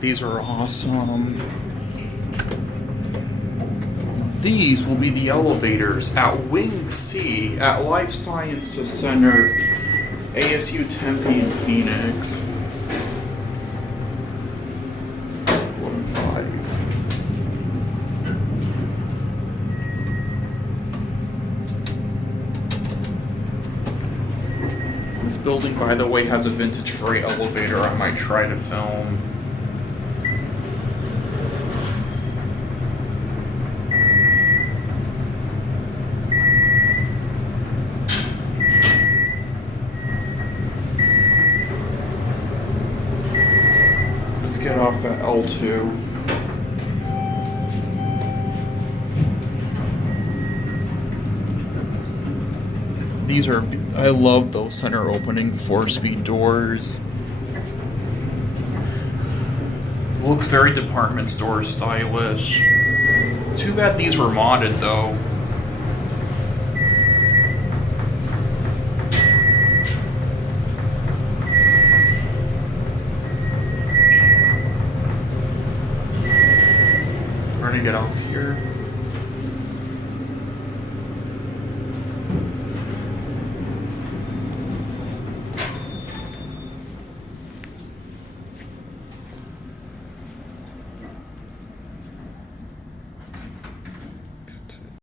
these are awesome. These will be the elevators at Wing C at Life Sciences Center, ASU Tempe in Phoenix. 1.5. This building, by the way, has a vintage freight elevator I might try to film. Let's get off at L2. These are, I love those center opening 4-speed doors. Looks very department store stylish. Too bad these were modded though. We're gonna get off here.